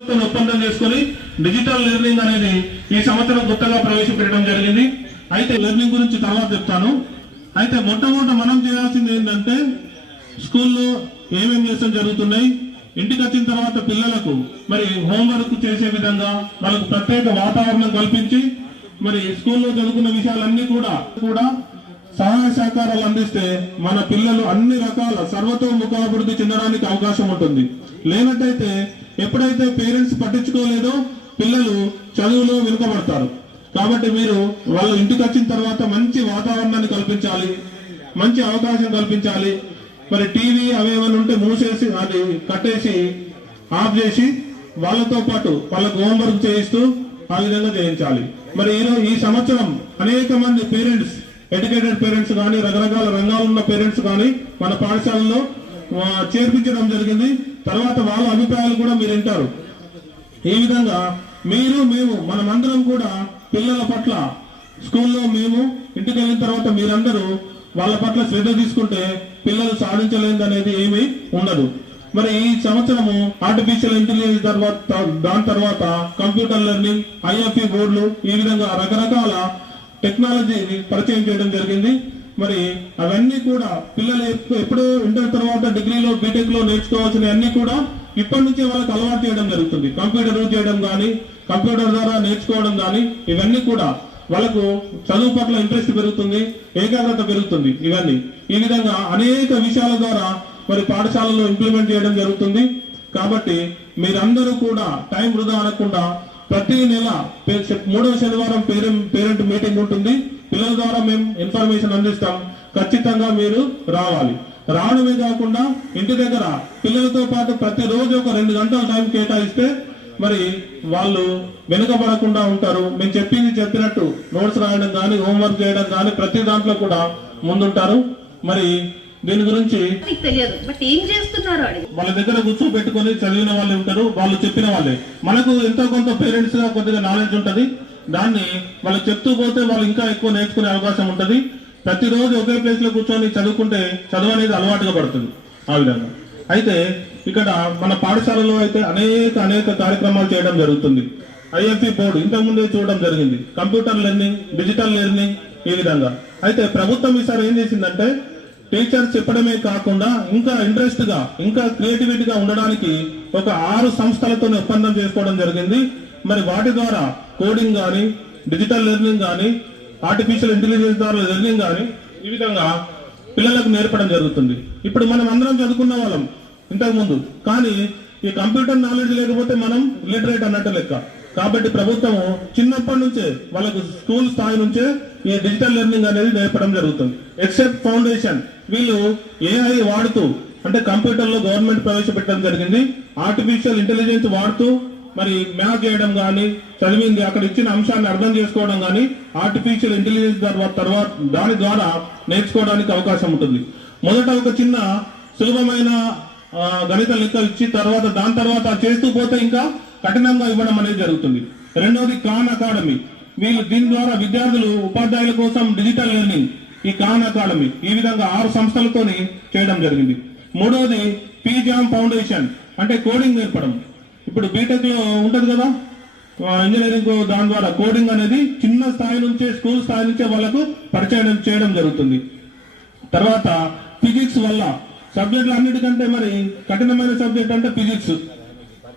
ఒప్పందం చేసుకుని digital learning అనేది ఈ సంవత్సరం కొత్తగా ప్రవేశపెట్టడం జరిగింది. అయితే లెర్నింగ్ గురించి తర్వాత చెప్తాను. అయితే మొట్టమొదట మనం చేయాల్సింది ఏంటంటే స్కూల్లో ఏమేమి లెసన్ జరుగుతున్నాయి, ఇంటికి వచ్చిన తర్వాత పిల్లలకు మరి హోంవర్క్ చేసే విధంగా వాళ్ళకు ప్రత్యేక వాతావరణం కల్పించి మరి స్కూల్లో చదువుకున్న విషయాలన్నీ కూడా సహాయ సహకారాలు అందిస్తే మన పిల్లలు అన్ని రకాల సర్వతోముఖాభివృద్ధి చెందడానికి అవకాశం ఉంటుంది. లేనట్టయితే ఎప్పుడైతే పేరెంట్స్ పట్టించుకోలేదో పిల్లలు చదువులో వెనుకబడతారు. కాబట్టి మీరు వాళ్ళు ఇంటికి వచ్చిన తర్వాత మంచి వాతావరణాన్ని కల్పించాలి, మంచి అవకాశం కల్పించాలి. మరి టీవీ అవేమని ఉంటే మూసేసి అది కట్టేసి ఆఫ్ చేసి వాళ్ళతో పాటు వాళ్ళకు హోంవర్క్ చేయిస్తూ ఆ విధంగా చేయించాలి. మరి ఈ సంవత్సరం అనేక మంది పేరెంట్స్, ఎడ్యుకేటెడ్ పేరెంట్స్ కానీ రకరకాల రంగాలు ఉన్న పేరెంట్స్ కానీ మన పాఠశాలలో చేర్పించడం జరిగింది. తర్వాత వాళ్ళ అభిప్రాయాలు కూడా మీరు వింటారు. ఈ విధంగా మేము మనమందరం కూడా పిల్లల పట్ల స్కూల్లో మేము ఇంటికి వెళ్ళిన తర్వాత మీరందరూ వాళ్ళ పట్ల శ్రద్ధ తీసుకుంటే పిల్లలు సాధించలేనిది అనేది ఏమీ ఉండదు. మరి ఈ సంవత్సరము ఆర్టిఫిషియల్ ఇంటెలిజెన్స్ దాని తర్వాత కంప్యూటర్ లెర్నింగ్, IFE బోర్డులు, ఈ విధంగా రకరకాల టెక్నాలజీని పరిచయం చేయడం జరిగింది. మరి అవన్నీ కూడా పిల్లలు ఎప్పుడో ఇంటర్ తర్వాత డిగ్రీలో బీటెక్ లో నేర్చుకోవాల్సిన అన్ని కూడా ఇప్పటి నుంచే వాళ్ళకి అలవాటు చేయడం జరుగుతుంది. కంప్యూటర్ యూజ్ చేయడం కానీ, కంప్యూటర్ ద్వారా నేర్చుకోవడం కానీ, ఇవన్నీ కూడా వాళ్ళకు చదువు పట్ల ఇంట్రెస్ట్ పెరుగుతుంది, ఏకాగ్రత పెరుగుతుంది. ఇవన్నీ ఈ విధంగా అనేక విషయాల ద్వారా మరి పాఠశాలలో ఇంప్లిమెంట్ చేయడం జరుగుతుంది. కాబట్టి మీరందరూ కూడా టైం వృధా అనకుండా ప్రతి నెల 3వ శనివారం పేరెంట్ మీటింగ్ ఉంటుంది. పిల్లల ద్వారా మేము ఇన్ఫర్మేషన్ అందిస్తాం. ఖచ్చితంగా మీరు రావాలి. రావడమే కాకుండా ఇంటి దగ్గర పిల్లలతో పాటు ప్రతిరోజు ఒక 2 గంటల టైం కేటాయిస్తే మరి వాళ్ళు వెనుకబడకుండా ఉంటారు. మేము చెప్పినట్టు నోట్స్ రాయడం కానీ, హోంవర్క్ చేయడం కానీ ప్రతి దాంట్లో కూడా ముందుంటారు. మరి దీని గురించి తెలియదు, బట్ ఏం చేస్తున్నారు వాళ్ళ దగ్గర కూర్చోబెట్టుకొని చదివిన వాళ్ళు ఉంటారు, వాళ్ళు చెప్పిన వాళ్ళే. మనకు ఎంతో కొంత పేరెంట్స్ గా కొద్దిగా నాలెడ్జ్ ఉంటది. దాన్ని వాళ్ళకి చెప్తూ పోతే వాళ్ళు ఇంకా ఎక్కువ నేర్చుకునే అవకాశం ఉంటది. ప్రతిరోజు ఒకే ప్లేస్ లో కూర్చొని చదువుకుంటే చదువు అనేది అలవాటుగా పడుతుంది. ఆ విధంగా అయితే ఇక్కడ మన పాఠశాలలో అయితే అనేక కార్యక్రమాలు చేయడం జరుగుతుంది. IFE బోర్డు ఇంతకుముందే చూడడం జరిగింది. కంప్యూటర్ లెర్నింగ్, డిజిటల్ లెర్నింగ్, ఈ విధంగా. అయితే ప్రభుత్వం ఈసారి ఏం చేసిందంటే టీచర్స్ చెప్పడమే కాకుండా ఇంకా ఇంట్రెస్ట్ గా, ఇంకా క్రియేటివిటీగా ఉండడానికి ఒక 6 సంస్థలతో ఒప్పందం చేసుకోవడం జరిగింది. మరి వాటి ద్వారా కోడింగ్ కానీ, డిజిటల్ లెర్నింగ్ కానీ, ఆర్టిఫిషియల్ ఇంటెలిజెన్స్ ద్వారా లెర్నింగ్ కానీ ఈ విధంగా పిల్లలకు నేర్పడం జరుగుతుంది. ఇప్పుడు మనం అందరం చదువుకున్న వాళ్ళం ఇంతకు ముందు, కానీ ఈ కంప్యూటర్ నాలెడ్జ్ లేకపోతే మనం లిటరేట్ అన్నట్టు లెక్క. కాబట్టి ప్రభుత్వము చిన్నప్పటి నుంచే వాళ్ళకు స్కూల్ స్థాయి నుంచే ఈ డిజిటల్ లెర్నింగ్ అనేది నేర్పడం జరుగుతుంది. ఎక్సెప్ట్ ఫౌండేషన్ వీళ్ళు AI వాడుతూ, అంటే కంప్యూటర్ లో గవర్నమెంట్ ప్రవేశపెట్టడం జరిగింది. ఆర్టిఫిషియల్ ఇంటెలిజెన్స్ వాడుతూ మరి మ్యాథ్ చేయడం కానీ, చదివింది అక్కడ ఇచ్చిన అంశాన్ని అర్థం చేసుకోవడం కానీ ఆర్టిఫిషియల్ ఇంటెలిజెన్స్ తర్వాత దాని ద్వారా నేర్చుకోవడానికి అవకాశం ఉంటుంది. మొదట ఒక చిన్న సులభమైన గణిత లెక్క ఇచ్చి దాని తర్వాత చేస్తూ పోతే ఇంకా కఠినంగా ఇవ్వడం అనేది జరుగుతుంది. రెండవది ఖాన్ అకాడమీ. వీళ్ళు దీని ద్వారా విద్యార్థులు, ఉపాధ్యాయుల కోసం డిజిటల్ లెర్నింగ్, ఈ ఖాన్ అకాడమీ, ఈ విధంగా 6 సంస్థలతోని చేయడం జరిగింది. మూడవది పీజామ్ ఫౌండేషన్, అంటే కోడింగ్ నేర్పడం. ఇప్పుడు బీటెక్ లో ఉంటది కదా ఇంజనీరింగ్, దాని ద్వారా కోడింగ్ అనేది చిన్న స్థాయి నుంచే, స్కూల్ స్థాయి నుంచే వాళ్ళకు పరిచయం చేయడం జరుగుతుంది. తర్వాత ఫిజిక్స్ వల్ల సబ్జెక్టులు అన్నిటికంటే మరి కఠినమైన సబ్జెక్ట్ అంటే ఫిజిక్స్.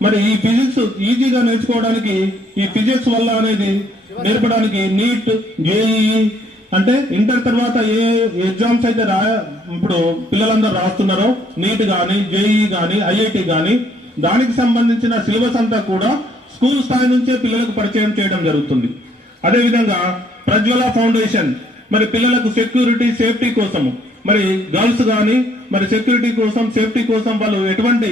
మరి ఈ ఫిజిక్స్ ఈజీగా నేర్చుకోవడానికి ఈ ఫిజిక్స్ వల్ల అనేది నేర్పడానికి నీట్, JEE, అంటే ఇంటర్ తర్వాత ఏ ఎగ్జామ్స్ అయితే ఇప్పుడు పిల్లలందరూ రాస్తున్నారో నీట్ కానీ, JEE కానీ, IIT కానీ, దానికి సంబంధించిన సిలబస్ అంతా కూడా స్కూల్ స్థాయి నుంచే పిల్లలకు పరిచయం చేయడం జరుగుతుంది. అదేవిధంగా ప్రజ్వల ఫౌండేషన్, మరి పిల్లలకు సెక్యూరిటీ, సేఫ్టీ కోసము, మరి గర్ల్స్ కానీ మరి సెక్యూరిటీ కోసం, సేఫ్టీ కోసం వాళ్ళు ఎటువంటి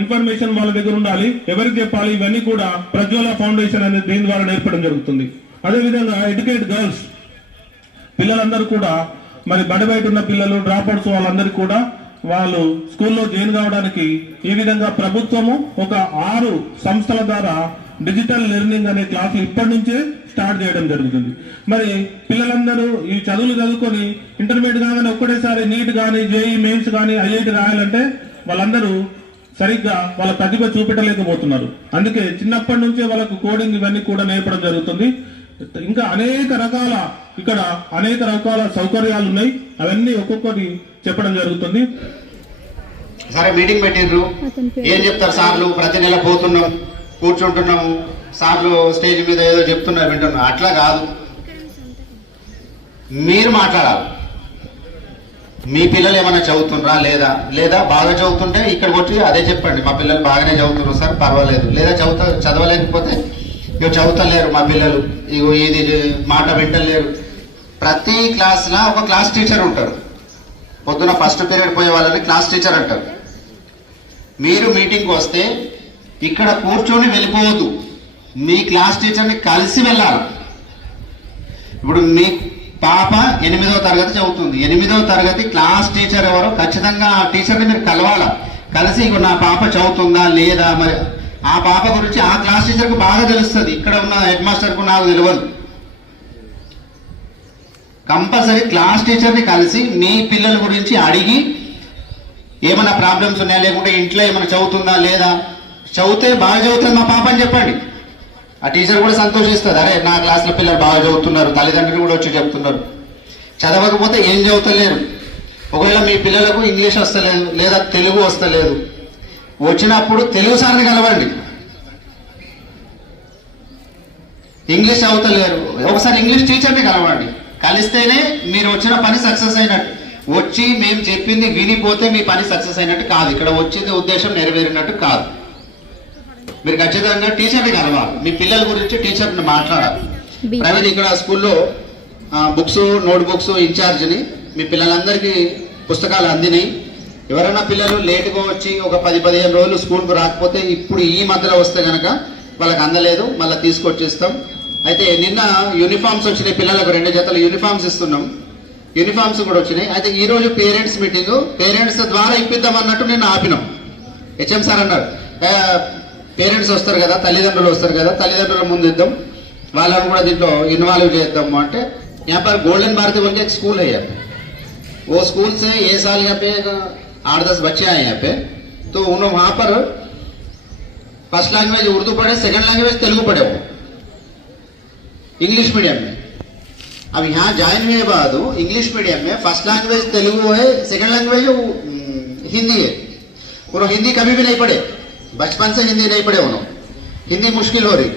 ఇన్ఫర్మేషన్ వాళ్ళ దగ్గర ఉండాలి, ఎవరికి చెప్పాలి, ఇవన్నీ కూడా ప్రజ్వల ఫౌండేషన్ అనేది దీని ద్వారా నేర్పడం జరుగుతుంది. అదేవిధంగా ఎడ్యుకేట్ గర్ల్స్ పిల్లలందరూ కూడా మరి బయట ఉన్న పిల్లలు, డ్రాప్అవుట్స్ వాళ్ళందరికీ కూడా వాళ్ళు స్కూల్లో జాయిన్ కావడానికి ఈ విధంగా ప్రభుత్వము ఒక 6 సంస్థల ద్వారా డిజిటల్ లెర్నింగ్ అనే క్లాసులు ఇప్పటి నుంచే స్టార్ట్ చేయడం జరుగుతుంది. మరి పిల్లలందరూ ఈ చదువులు చదువుకొని ఇంటర్మీడియట్ కాగానే ఒక్కటేసారి నీట్ కానీ, JEE మెయిన్స్ కానీ, IIT రాయాలంటే వాళ్ళందరూ సరిగ్గా వాళ్ళ ప్రతిభ చూపెట్టలేకపోతున్నారు. అందుకే చిన్నప్పటి నుంచే వాళ్ళకు కోడింగ్ ఇవన్నీ కూడా నేర్పడం జరుగుతుంది. ఇంకా అనేక రకాల సౌకర్యాలు ఉన్నాయి. అవన్నీ ఒక్కొక్కటి చెప్పడం జరుగుతుంది. సరే, మీటింగ్ పెట్టిండ్రు, ఏం చెప్తారు సార్లు? ప్రతి నెల పోతున్నాం, కూర్చుంటున్నాము, సార్లు స్టేజ్ మీద ఏదో చెప్తున్నారు, వింటున్నాం. అట్లా కాదు, మీరు మాట్లాడాలి. మీ పిల్లలు ఏమైనా చదువుతున్నారా లేదా బాగా చదువుతుంటే ఇక్కడికి వచ్చి అదే చెప్పండి, మా పిల్లలు బాగానే చదువుతున్నారు సార్, పర్వాలేదు. లేదా చదవలేకపోతే ఇక చదువుతలేరు మా పిల్లలు, ఇగో ఇది మాట వింటలేరు. ప్రతి క్లాస్లో ఒక క్లాస్ టీచర్ ఉంటారు. పొద్దున ఫస్ట్ పీరియడ్ పోయే వాళ్ళని క్లాస్ టీచర్ అంటారు. మీరు మీటింగ్కి వస్తే ఇక్కడ కూర్చొని వెళ్ళిపోవద్దు, మీ క్లాస్ టీచర్ని కలిసి వెళ్ళాలి. ఇప్పుడు మీ పాప 8వ తరగతి చదువుతుంది. 8వ తరగతి క్లాస్ టీచర్ ఎవరో ఖచ్చితంగా ఆ టీచర్ని మీరు కలవాలా. కలిసి ఇక నా పాప చదువుతుందా లేదా, మరి ఆ పాప గురించి ఆ క్లాస్ టీచర్కు బాగా తెలుస్తుంది, ఇక్కడ ఉన్న హెడ్ మాస్టర్కు నాకు తెలియదు. కంపల్సరీ క్లాస్ టీచర్ని కలిసి మీ పిల్లల గురించి అడిగి ఏమైనా ప్రాబ్లమ్స్ ఉన్నాయా, లేకుంటే ఇంట్లో ఏమైనా చదువుతుందా లేదా, చదివితే బాగా చదువుతుంది మా పాప అని చెప్పండి. ఆ టీచర్ కూడా సంతోషిస్తుంది, అరే నా క్లాస్లో పిల్లలు బాగా చదువుతున్నారు, తల్లిదండ్రులు కూడా వచ్చి చెప్తున్నారు. చదవకపోతే ఏం చదువుతలేరు. ఒకవేళ మీ పిల్లలకు ఇంగ్లీష్ వస్తలేదు లేదా తెలుగు వస్తలేదు, వచ్చినప్పుడు తెలుగు సార్ని కలవండి. ఇంగ్లీష్ చదువుతలేరు, ఒకసారి ఇంగ్లీష్ టీచర్ని కలవండి. కలిస్తేనే మీరు వచ్చిన పని సక్సెస్ అయినట్టు. వచ్చి మేము చెప్పింది వినిపోతే మీ పని సక్సెస్ అయినట్టు కాదు. ఇక్కడ వచ్చింది ఉద్దేశం నెరవేరినట్టు కాదు. మీరు ఖచ్చితంగా టీచర్ని కలవాలి. మీ పిల్లల గురించి టీచర్ని మాట్లాడాలి. ప్రవీణ్ ఇక్కడ స్కూల్లో బుక్స్, నోట్ బుక్స్ ఇన్ఛార్జ్ని, మీ పిల్లలందరికీ పుస్తకాలు అందినాయి. ఎవరైనా పిల్లలు లేటుగా వచ్చి ఒక 10-15 రోజులు స్కూల్కు రాకపోతే ఇప్పుడు ఈ మధ్యలో వస్తే కనుక వాళ్ళకి అందలేదు, మళ్ళీ తీసుకొచ్చేస్తాం. అయితే నిన్న యూనిఫామ్స్ వచ్చినాయి, పిల్లలకు 2 జతలు యూనిఫామ్స్ ఇస్తున్నాం. యూనిఫామ్స్ కూడా వచ్చినాయి. అయితే ఈ రోజు పేరెంట్స్ మీటింగ్, పేరెంట్స్ ద్వారా ఇప్పిద్దాం అన్నట్టు నిన్న ఆపినాం. హెచ్ఎం సార్ అన్నారు, పేరెంట్స్ వస్తారు కదా, తల్లిదండ్రులు వస్తారు కదా, తల్లిదండ్రుల ముందు ఇద్దాం, వాళ్ళని కూడా దీంట్లో ఇన్వాల్వ్ చేద్దాం అంటే यहाँ पर गोल्डन भारती बोल के एक स्कूल है यहाँ पे. वो स्कूल से ये साल यहाँ पे 8-10 बच्चे आए यहाँ पे. तो उन्होंने वहाँ पर फर्स्ट लैंग्वेज उर्दू पढ़े, सेकंड लैंग्वेज तेलुगु पढ़े, वो इंग्लिश मीडियम में. अब यहाँ ज्वाइन हुए बाद इंग्लिश मीडियम में फर्स्ट लैंग्वेज तेलुगु है, सेकंड लैंग्वेज हिंदी है. उन्होंने हिंदी कभी भी नहीं पढ़े, बचपन से हिंदी नहीं पढ़े उन्होंने. हिंदी मुश्किल हो रही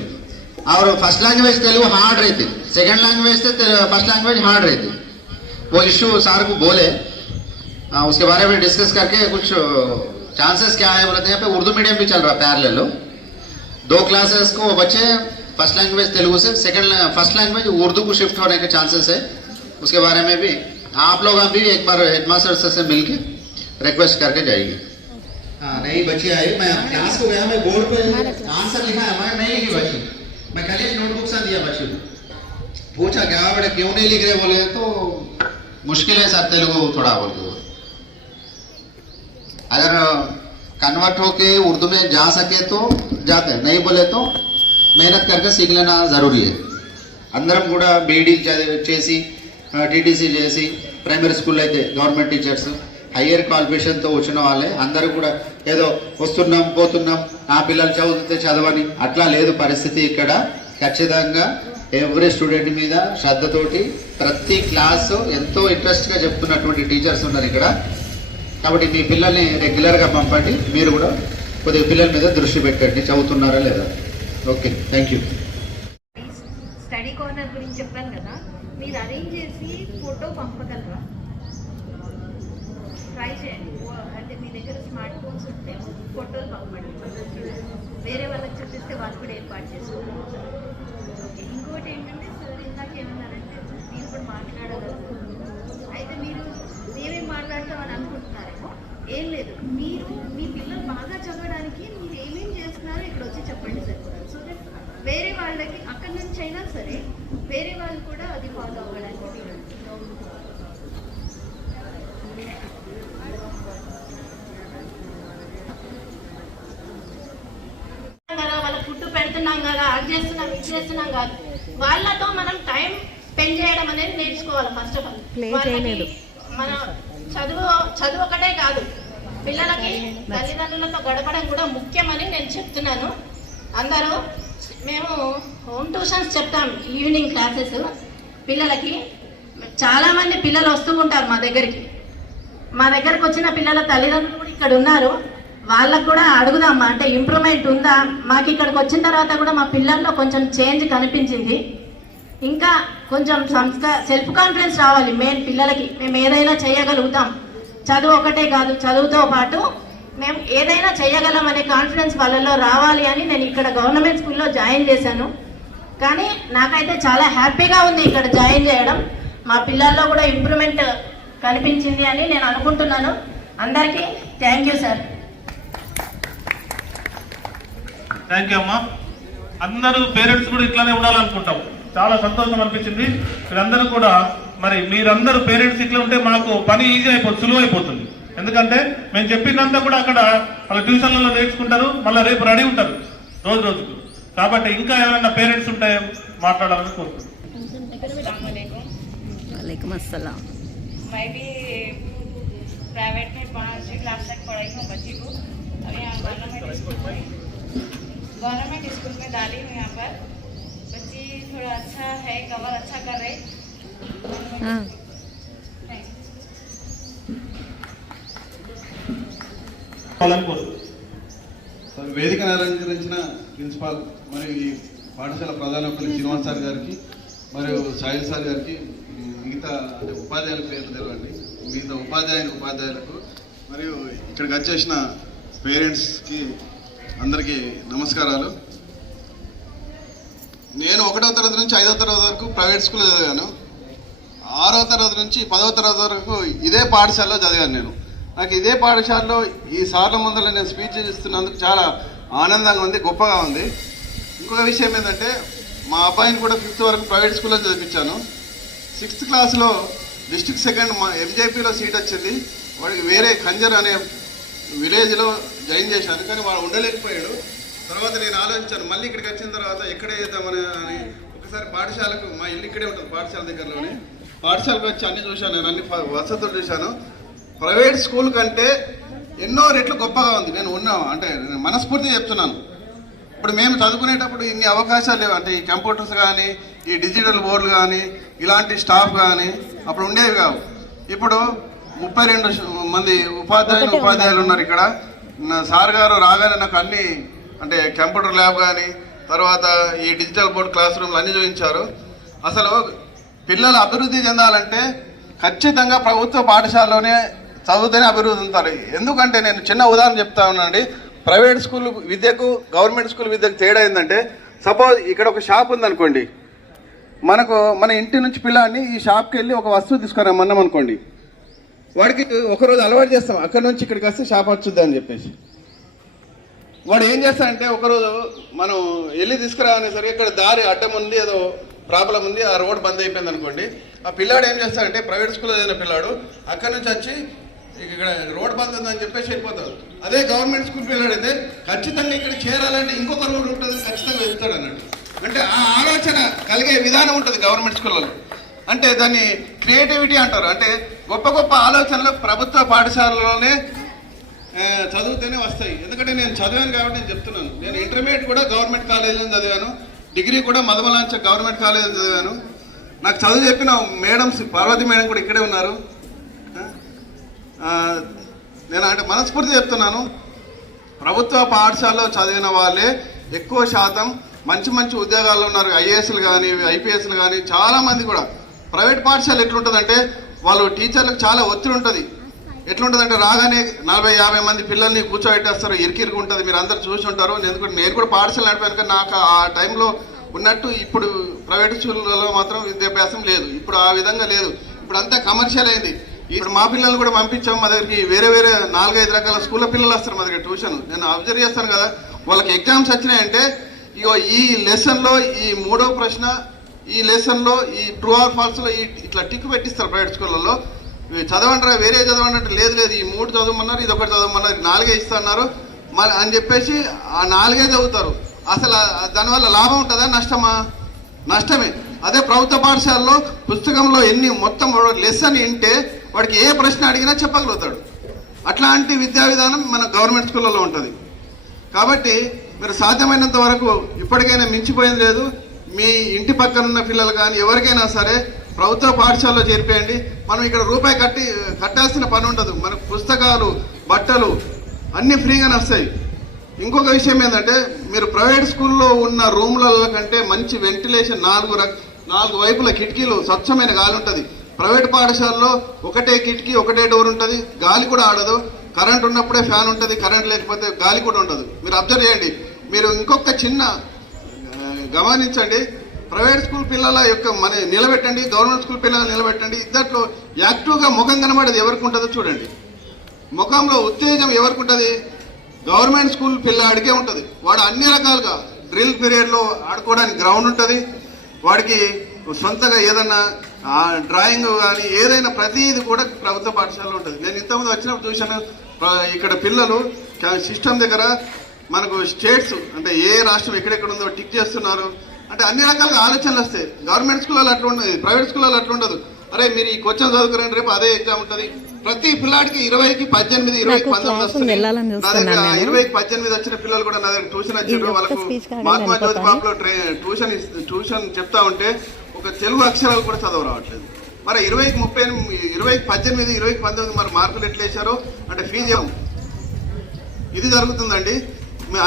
और फर्स्ट लैंग्वेज तेलुगु हार्ड रहती, सेकंड लैंग्वेज से फर्स्ट लैंग्वेज हार्ड रहती. वो इश्यू सार को बोले, उसके बारे में डिस्कस करके कुछ चांसेस क्या है बोलते हैं. यहाँ पे उर्दू मीडियम भी चल रहा है पैरेलल. 2 क्लासेस को बच्चे फर्स्ट लैंग्वेज तेलुगु से फर्स्ट लैंग्वेज उर्दू को शिफ्ट होने के चांसेस है. उसके बारे में भी आप लोग अभी एक बार हेडमास्टर से मिल के रिक्वेस्ट करके जाइए. हाँ, नई बच्ची आई, मैं क्लास को गया, मैं बोर्ड पे आंसर लिखा है, मैं नहीं लिखी बच्ची, मैं खाली नोटबुक सा दिया बच्ची को. पूछा क्या बेटा क्यों नहीं लिख रहे, बोले तो मुश्किल है सर तेलुगु थोड़ा, बोल के. अगर कन्वर्ट होके उर्दू में जा सके तो जाते हैं, नहीं बोले तो मेहनत करके सीख लेना जरूरी है. अंदरम కూడా బీడీ చేసి టీటీసీ చేసి ప్రైమరీ స్కూల్ అయితే గవర్నమెంట్ టీచర్స్ హయ్యర్ క్వాలిఫికేషన్తో వచ్చిన వాళ్ళే అందరూ కూడా ఏదో వస్తున్నాం పోతున్నాం, ఆ పిల్లలు చదివితే చదవని అట్లా లేదు పరిస్థితి. ఇక్కడ ఖచ్చితంగా ఎవ్రీ స్టూడెంట్ మీద శ్రద్ధతోటి ప్రతి క్లాసు ఎంతో ఇంట్రెస్ట్గా చెప్తున్నటువంటి టీచర్స్ ఉన్నారు ఇక్కడ. కాబట్టి మీ పిల్లల్ని రెగ్యులర్గా పంపండి, మీరు కూడా కొద్దిగా పిల్లల మీద దృష్టి పెట్టండి, చదువుతున్నారా లేదా. Okay, thank you. Study corner గురించి చెప్పాను కదా, మీరు అరేంజ్ చేసి ఫోటో పంపగలరా? ట్రై చేయండి. అంటే మీ దగ్గర స్మార్ట్ ఫోన్స్ ఉంటే ఫోటోలు పంపండి, వేరే వాళ్ళకి చూపిస్తే వాళ్ళు కూడా ఏర్పాటు చేసుకోవాలి. ఓకే, ఇంకోటి ఏంటంటే సార్ ఇందాక ఏమన్నారంటే మీరు కూడా మాట్లాడగలుగుతారు. అయితే మీరు మేమేం మాట్లాడతామని అనుకుంటున్నారేమో, ఏం లేదు, మీరు మీ పిల్లలు బాగా చదవడానికి మీరు ఏమేం చేస్తున్నారో ఇక్కడ వచ్చి చెప్పండి సార్. సో దట్ వేరే వాళ్ళకి అక్కడి నుంచి అయినా సరే వేరే వాళ్ళు కూడా అది ఫాలో అవ్వడానికి వాళ్ళ ఫుడ్ పెడుతున్నాం కదా, అది చేస్తున్నాం ఇది చేస్తున్నాం కాదు, వాళ్ళతో మనం టైం స్పెండ్ చేయడం అనేది నేర్చుకోవాలి. ఫస్ట్ ఆఫ్ ఆల్ వాళ్ళకి మన చదువు ఒకటే కాదు, పిల్లలకి తల్లిదండ్రులతో గడపడం కూడా ముఖ్యమని నేను చెప్తున్నాను. అందరూ మేము హోమ్ ట్యూషన్స్ చెప్తాం, ఈవినింగ్ క్లాసెస్ పిల్లలకి. చాలామంది పిల్లలు వస్తూ ఉంటారు మా దగ్గరికి వచ్చిన పిల్లల తల్లిదండ్రులు కూడా ఇక్కడ ఉన్నారు. వాళ్ళకు కూడా అడుగుదామా, అంటే ఇంప్రూవ్మెంట్ ఉందా, మాకు ఇక్కడికి వచ్చిన తర్వాత కూడా మా పిల్లల్లో కొంచెం చేంజ్ కనిపించింది. ఇంకా కొంచెం సెల్ఫ్ కాన్ఫిడెన్స్ రావాలి మెయిన్ పిల్లలకి. మేము ఏదైనా చేయగలుగుతాం, చదువు ఒకటే కాదు, చదువుతో పాటు మేము ఏదైనా చేయగలం అనే కాన్ఫిడెన్స్ వాళ్ళలో రావాలి అని నేను ఇక్కడ గవర్నమెంట్ స్కూల్లో జాయిన్ చేశాను. కానీ నాకైతే చాలా హ్యాపీగా ఉంది ఇక్కడ జాయిన్ చేయడం. మా పిల్లల్లో కూడా ఇంప్రూవ్మెంట్ కనిపించింది అని నేను అనుకుంటున్నాను. అందరికీ thank you sir. Thank you అమ్మా. అందరూ పేరెంట్స్ కూడా ఇట్లానే ఉండాలనుకుంటాం. చాలా సంతోషం అనిపించింది. మీరందరూ కూడా మరి మీరందరూ పేరెంట్స్ ఇట్లా ఉంటే మాకు పని ఈజీ అయిపోతుంది, సులువు అయిపోతుంది. ఎందుకంటే మేము చెప్పిందంతా కూడా అక్కడ వాళ్ళ ట్యూషన్లలో నేర్చుకుంటారు, మళ్ళీ రేపు రెడీ ఉంటారు రోజుకు. కాబట్టి ఇంకా ఎవరైనా పేరెంట్స్ ఉంటే మాట్లాడాలని కోరుకుంటున్నాను. वालेकुम अस्सलाम। मैं भी प्राइवेट में 5वीं क्लास तक पढ़ाई हूँ बच्ची को। अभी यहाँ गवर्नमेंट स्कूल में डाली हूँ। यहाँ पर बच्ची थोड़ा अच्छा है, कवर अच्छा कर रहे। हाँ। వేదికను అలంకరించిన ప్రిన్సిపాల్ మరియు ఈ పాఠశాల ప్రధానోపాధ్యాయులు శ్రీనివాస్ సార్ గారికి మరియు సాయిల్ సార్ గారికి, మిగతా అంటే ఉపాధ్యాయుల పేర్లు తెలవండి, మిగతా ఉపాధ్యాయులకు మరియు ఇక్కడికి వచ్చేసిన పేరెంట్స్కి అందరికీ నమస్కారాలు. నేను 1వ తరగతి నుంచి 5వ తరగతి వరకు ప్రైవేట్ స్కూల్లో చదివాను. 6వ తరగతి నుంచి 10వ తరగతి వరకు ఇదే పాఠశాలలో చదివాను. నేను నాకు ఇదే పాఠశాలలో ఈ సార్ల ముందర నేను స్పీచ్ ఇస్తున్నందుకు చాలా ఆనందంగా ఉంది, గొప్పగా ఉంది. ఇంకొక విషయం ఏంటంటే మా అబ్బాయిని కూడా 5th వరకు ప్రైవేట్ స్కూల్లో చదివించాను. 6th క్లాస్లో డిస్ట్రిక్ట్ సెకండ్ మా ఎంజేపీలో సీట్ వచ్చింది. వాడికి వేరే ఖంజర్ అనే విలేజ్లో జాయిన్ చేశాను, కానీ వాడు ఉండలేకపోయాడు. తర్వాత నేను ఆలోచించాను, మళ్ళీ ఇక్కడికి వచ్చిన తర్వాత ఎక్కడ చేద్దామని అని ఒకసారి పాఠశాలకు, మా ఇల్లు ఇక్కడే ఉంటుంది పాఠశాల దగ్గరలోనే, పాఠశాలకు వచ్చి అన్ని చూశాను. నేను అన్ని వసతులు చూశాను. ప్రైవేట్ స్కూల్ కంటే ఎన్నో రెట్లు గొప్పగా ఉంది. నేను నేను మనస్ఫూర్తిగా చెప్తున్నాను. ఇప్పుడు మేము చదువుకునేటప్పుడు ఇన్ని అవకాశాలు లేవు. అంటే ఈ కంప్యూటర్స్ కానీ, ఈ డిజిటల్ బోర్డులు కానీ, ఇలాంటి స్టాఫ్ కానీ అప్పుడు ఉండేవి కావు. ఇప్పుడు 32 మంది ఉపాధ్యాయులు ఉన్నారు ఇక్కడ. సార్ గారు రాగానే నాకు అన్ని, అంటే కంప్యూటర్ ల్యాబ్ కానీ, తర్వాత ఈ డిజిటల్ బోర్డ్ క్లాస్ రూమ్లు అన్ని చూపించారు. అసలు పిల్లలు అభివృద్ధి చెందాలంటే ఖచ్చితంగా ప్రభుత్వ పాఠశాలలోనే చదివితేనే అభివృద్ధి ఉంటారు. ఎందుకంటే నేను చిన్న ఉదాహరణ చెప్తా ఉన్నానండి. ప్రైవేట్ స్కూల్ విద్యకు గవర్నమెంట్ స్కూల్ విద్యకు తేడా ఏంటంటే, సపోజ్ ఇక్కడ ఒక షాప్ ఉందనుకోండి, మన ఇంటి నుంచి పిల్లాడిని ఈ షాప్కి వెళ్ళి ఒక వస్తువు తీసుకురామన్నాం అనుకోండి, వాడికి ఒకరోజు అలవాటు చేస్తాం, అక్కడ నుంచి ఇక్కడికి వస్తే షాప్ వచ్చుద్ది అని చెప్పేసి. వాడు ఏం చేస్తాడంటే ఒకరోజు మనం వెళ్ళి తీసుకురా అనేసరికి ఇక్కడ దారి అడ్డం ఉంది, ఏదో ప్రాబ్లం ఉంది, ఆ రోడ్ బంద్ అయిపోయింది అనుకోండి. ఆ పిల్లాడు ఏం చేస్తాడంటే, ప్రైవేట్ స్కూల్లో చదివిన పిల్లాడు అక్కడి నుంచి వచ్చి ఇక్కడ రోడ్ బంద్ ఉందని చెప్పేసి వెళ్ళిపోతాడు. అదే గవర్నమెంట్ స్కూల్ పిల్లాడు అయితే ఖచ్చితంగా ఇక్కడ చేరాలంటే ఇంకొక రోడ్ ఉంటుంది, ఖచ్చితంగా వెళ్తాడు అన్నట్టు. అంటే ఆ ఆలోచన కలిగే విధానం ఉంటుంది గవర్నమెంట్ స్కూళ్ళలో. అంటే దాన్ని క్రియేటివిటీ అంటారు. అంటే గొప్ప గొప్ప ఆలోచనలు ప్రభుత్వ పాఠశాలలోనే చదివితేనే వస్తాయి. ఎందుకంటే నేను చదివాను కాబట్టి నేను చెప్తున్నాను. నేను ఇంటర్మీడియట్ కూడా గవర్నమెంట్ కాలేజీలో చదివాను, డిగ్రీ కూడా మదమలాంచ గవర్నమెంట్ కాలేజీలో చదివాను. నాకు చదువు చెప్పిన మేడమ్స్, పార్వతి మేడం కూడా ఇక్కడే ఉన్నారు. నేను అంటే మనస్ఫూర్తి చెప్తున్నాను, ప్రభుత్వ పాఠశాలలో చదివిన వాళ్ళే ఎక్కువ శాతం మంచి మంచి ఉద్యోగాల్లో ఉన్నారు. ఐఏఎస్లు కానీ, ఐపీఎస్లు కానీ చాలామంది కూడా. ప్రైవేట్ పాఠశాల ఎట్లుంటుందంటే వాళ్ళు టీచర్లకు చాలా ఒత్తిడి ఉంటుంది. ఎట్లుంటుందంటే రాగానే 40-50 మంది పిల్లల్ని కూర్చోబెట్టేస్తారు, ఇరికిరికి ఉంటుంది. మీరు అందరు చూసి ఉంటారు. ఎందుకంటే నేను కూడా పాఠశాల నడిపాను, కానీ నాకు ఆ టైంలో ఉన్నట్టు ఇప్పుడు ప్రైవేట్ స్కూళ్ళలో మాత్రం విద్యాభ్యాసం లేదు. ఇప్పుడు ఆ విధంగా లేదు. ఇప్పుడు అంతా కమర్షియల్ అయింది. ఇప్పుడు మా పిల్లలు కూడా పంపించాము మా దగ్గరికి. వేరే 4-5 రకాల స్కూళ్ళ పిల్లలు వస్తారు మా దగ్గర ట్యూషన్. నేను అబ్జర్వ్ చేస్తాను కదా, వాళ్ళకి ఎగ్జామ్స్ వచ్చినాయంటే ఇగో ఈ లెసన్లో ఈ 3వ ప్రశ్న, ఈ లెసన్లో ఈ ట్రూ ఆర్ ఫాల్స్లో ఇట్లా టిక్ పెట్టిస్తారు ప్రైవేట్ స్కూళ్ళలో. చదవంటారా, వేరే చదవండి అంటే లేదు ఈ 3 చదవమన్నారు, ఇది 1 చదవమన్నారు, 4 ఇస్తున్నారు అని చెప్పేసి ఆ 4 చదువుతారు. అసలు దానివల్ల లాభం ఉంటుందా, నష్టమా? నష్టమే. అదే ప్రభుత్వ పాఠశాలలో పుస్తకంలో మొత్తం లెసన్ వింటే వాడికి ఏ ప్రశ్న అడిగినా చెప్పగలుగుతాడు. అట్లాంటి విద్యా విధానం మన గవర్నమెంట్ స్కూళ్ళలో ఉంటుంది. కాబట్టి మీరు సాధ్యమైనంత వరకు ఇప్పటికైనా మించిపోయింది లేదు. మీ ఇంటి పక్కన ఉన్న పిల్లలు కానీ ఎవరికైనా సరే ప్రభుత్వ పాఠశాలలో చేర్పేయండి. మనం ఇక్కడ రూపాయి కట్టాల్సిన పని ఉండదు. మనకు పుస్తకాలు, బట్టలు అన్నీ ఫ్రీగానే వస్తాయి. ఇంకొక విషయం ఏంటంటే, మీరు ప్రైవేట్ స్కూల్లో ఉన్న రూమ్లలో కంటే మంచి వెంటిలేషన్, నాలుగు వైపుల కిటికీలు, స్వచ్ఛమైన గాలి ఉంటుంది. ప్రైవేట్ పాఠశాలలో ఒకటే కిటికీ, ఒకటే డోర్ ఉంటుంది, గాలి కూడా ఆడదు. కరెంట్ ఉన్నప్పుడే ఫ్యాన్ ఉంటుంది, కరెంట్ లేకపోతే గాలి కూడా ఉండదు. మీరు అబ్జర్వ్ చేయండి. మీరు ఇంకొక చిన్న గమనించండి, ప్రైవేట్ స్కూల్ పిల్లల యొక్క మన నిలబెట్టండి, గవర్నమెంట్ స్కూల్ పిల్లలు నిలబెట్టండి. ఇద్దట్లో యాక్టివ్గా ముఖం కనబడేది ఎవరికి ఉంటుందో చూడండి. ముఖంలో ఉత్తేజం ఎవరికి ఉంటుంది? గవర్నమెంట్ స్కూల్ పిల్లాడికే ఉంటుంది. వాడు అన్ని రకాలుగా డ్రిల్ పీరియడ్లో ఆడుకోవడానికి గ్రౌండ్ ఉంటుంది. వాడికి సొంతగా ఏదన్నా డ్రాయింగ్ కానీ ఏదైనా ప్రతిదీ కూడా ప్రభుత్వ పాఠశాలలో ఉంటుంది. నేను ఇంతకుముందు వచ్చినప్పుడు చూశాను, ఇక్కడ పిల్లలు సిస్టమ్ దగ్గర మనకు స్టేట్స్ అంటే ఏ రాష్ట్రం ఎక్కడెక్కడ ఉందో టిక్ చేస్తున్నారు. అంటే అన్ని రకాలుగా ఆలోచనలు వస్తాయి. గవర్నమెంట్ స్కూల్లో అట్లా ఉండదు, ప్రైవేట్ స్కూల్లో అట్లా ఉండదు. అరే మీరు ఈ క్వశ్చన్ చదువుకురండి, రేపు అదే ఎగ్జామ్ ఉంటుంది. ప్రతి పిల్లాడికి 20కి 18, 20కి 19 వస్తుంది. నా దగ్గర 20కి 18 వచ్చిన పిల్లలు కూడా నా దగ్గర ట్యూషన్ వచ్చారు. వాళ్ళకు మహాత్మా జ్యోతి బాబులో ట్యూషన్ చెప్తా ఉంటే ఒక తెలుగు అక్షరాలు కూడా చదవ రావట్లేదు. మరి 20కి 30, 20కి 18, 20కి 19 మరి మార్కులు ఎట్లా వేశారు అంటే ఫీజు ఇది జరుగుతుందండి.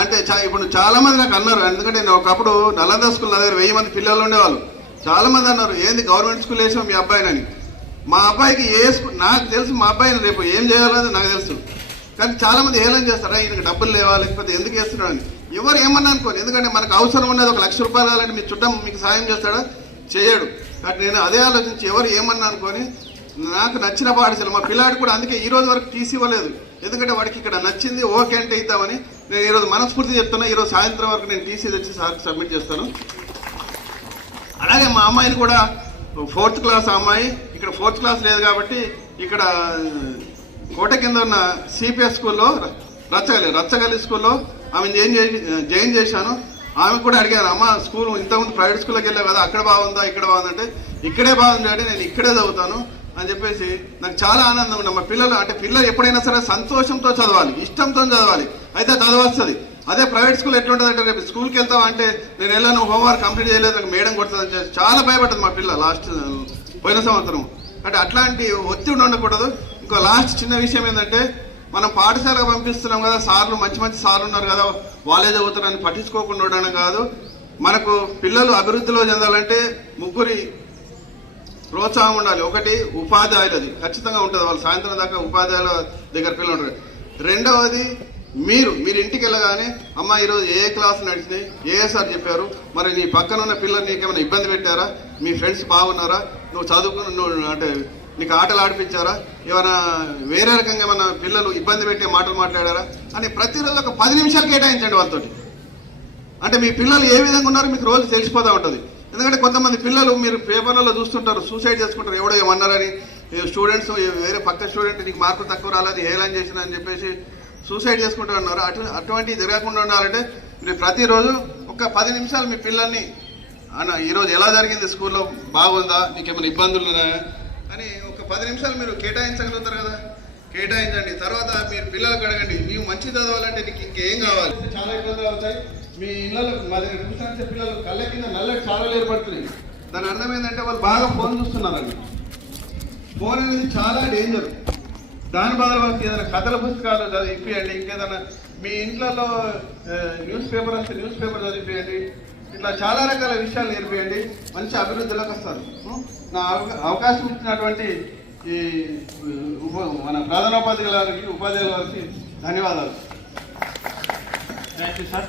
అంటే ఇప్పుడు చాలా మంది నాకు అన్నారు, ఎందుకంటే నేను ఒకప్పుడు నలంద స్కూల్ నా దగ్గర 1000 మంది పిల్లలు ఉండేవాళ్ళు. చాలా మంది అన్నారు, ఏంది గవర్నమెంట్ స్కూల్ వేసాం మీ అబ్బాయినని. మా అబ్బాయికి ఏ స్కూల్ నాకు తెలుసు, మా అబ్బాయిని రేపు ఏం చేయాలని నాకు తెలుసు. కానీ చాలా మంది ఏలం చేస్తారా, ఈయనకి డబ్బులు లేవా, లేకపోతే ఎందుకు వేస్తున్నాడని. ఎవరు ఏమన్నా అనుకోని, ఎందుకంటే మనకు అవసరం ఉన్నది 1 లక్ష రూపాయలు కావాలంటే మీ చుట్టం మీకు సాయం చేస్తాడా? చేయడు. కాబట్టి నేను అదే ఆలోచించి ఎవరు ఏమన్నా అనుకొని నాకు నచ్చిన పాఠశాల మా పిల్లాడు కూడా అందుకే ఈ రోజు వరకు టీసీ ఇవ్వలేదు. ఎందుకంటే వాడికి ఇక్కడ నచ్చింది, ఓకే అంటే ఇద్దామని నేను ఈరోజు మనస్ఫూర్తి చెప్తున్నా. ఈరోజు సాయంత్రం వరకు నేను టీసీ తెచ్చి సార్కి సబ్మిట్ చేస్తాను. అలాగే మా అమ్మాయిని కూడా 4th క్లాస్ అమ్మాయి, ఇక్కడ 4th క్లాస్ లేదు కాబట్టి ఇక్కడ కోట కింద ఉన్న సిపిఎస్ స్కూల్లో రచ్చగల్లి స్కూల్లో ఆమె జాయిన్ చేశాను. ఆమె కూడా అడిగాను, అమ్మ స్కూల్ ఇంతకుముందు ప్రైవేట్ స్కూల్లోకి వెళ్ళావు కదా, అక్కడ బాగుందా ఇక్కడ బాగుందంటే ఇక్కడే బాగుంది అంటే నేను ఇక్కడే చదువుతాను అని చెప్పేసి నాకు చాలా ఆనందంగా ఉంది. మా పిల్లలు అంటే పిల్లలు ఎప్పుడైనా సరే సంతోషంతో చదవాలి, ఇష్టంతో చదవాలి, అయితే చదవస్తుంది. అదే ప్రైవేట్ స్కూల్ ఎట్లుంటుందంటే రేపు స్కూల్కి వెళ్తావా అంటే నేను వెళ్ళాను, హోంవర్క్ కంప్లీట్ చేయలేదు, నాకు మేడం కొడుతుందని చెప్పి చాలా భయపడ్డది మా పిల్ల పోయిన సంవత్సరం. అంటే అట్లాంటి ఒత్తిడి ఉండకూడదు. ఇంకో లాస్ట్ చిన్న విషయం ఏంటంటే, మనం పాఠశాలకు పంపిస్తున్నాం కదా, సార్లు మంచి మంచి సార్లు ఉన్నారు కదా, వాళ్ళే చదువుతారని పట్టించుకోకుండా ఉండడం కాదు. మనకు పిల్లలు అభివృద్ధిలో చెందాలంటే 3 ప్రోత్సాహం ఉండాలి. ఒకటి ఉపాధ్యాయులది ఖచ్చితంగా ఉంటుంది, వాళ్ళు సాయంత్రం దాకా ఉపాధ్యాయుల దగ్గర పిల్లలు ఉంటారు. రెండవది మీరు ఇంటికి వెళ్ళగానే అమ్మ ఈరోజు ఏ క్లాస్ నడిచినాయి, ఏ సార్ చెప్పారు, మరి నీ పక్కన ఉన్న పిల్లలు నీకేమైనా ఇబ్బంది పెట్టారా, మీ ఫ్రెండ్స్ బాగున్నారా, నువ్వు చదువుకున్న అంటే నీకు ఆటలు ఆడిపించారా, ఏమైనా వేరే రకంగా ఏమైనా పిల్లలు ఇబ్బంది పెట్టే మాటలు మాట్లాడారా అని ప్రతిరోజు ఒక 10 నిమిషాలు కేటాయించండి వాళ్ళతోటి. అంటే మీ పిల్లలు ఏ విధంగా ఉన్నారో మీకు రోజు తెలిసిపోతూ ఉంటుంది. ఎందుకంటే కొంతమంది పిల్లలు మీరు పేపర్లలో చూస్తుంటారు, సూసైడ్ చేసుకుంటారు, ఎవడో ఏమన్నారని, స్టూడెంట్స్ వేరే పక్క స్టూడెంట్ నీకు మార్కులు తక్కువ రాలేదు, హేళన చేసిన అని చెప్పేసి సూసైడ్ చేసుకుంటూ ఉన్నారు. అటువంటివి జరగకుండా ఉండాలంటే మీరు ప్రతిరోజు ఒక 10 నిమిషాలు మీ పిల్లల్ని అన్న ఈరోజు ఎలా జరిగింది స్కూల్లో, బాగుందా, నీకేమైనా ఇబ్బందులు ఉన్నాయా అని ఒక 10 నిమిషాలు మీరు కేటాయించగలుగుతారు కదా, కేటాయించండి. తర్వాత మీరు పిల్లలకు అడగండి, నీవు మంచి చదవాలంటే నీకు ఇంకేం కావాలి. చాలా ఇబ్బందులు అవుతాయి మీ ఇళ్ళలో. మా దగ్గర ట్యూషన్ పిల్లలు కళ్ళ కింద నల్లటి చాలాలు ఏర్పడుతున్నాయి. దాని అర్థం ఏంటంటే వాళ్ళు బాగా ఫోన్ చూస్తున్నారండి. ఫోన్ అనేది చాలా డేంజర్. దాని బదులు వాళ్ళకి ఏదైనా కథల పుస్తకాలు చదివిపియండి, ఇంకేదైనా మీ ఇంట్లో న్యూస్ పేపర్ వస్తే న్యూస్ పేపర్ చదివిపియండి. ఇట్లా చాలా రకాల విషయాలు నేర్పియండి, మంచి అభివృద్ధిలోకి వస్తారు. నా అవకాశం ఇచ్చినటువంటి ఈ మన ప్రధానోపాధ్యాయుల వారికి, ఉపాధ్యాయుల వారికి ధన్యవాదాలు. Thank you sir.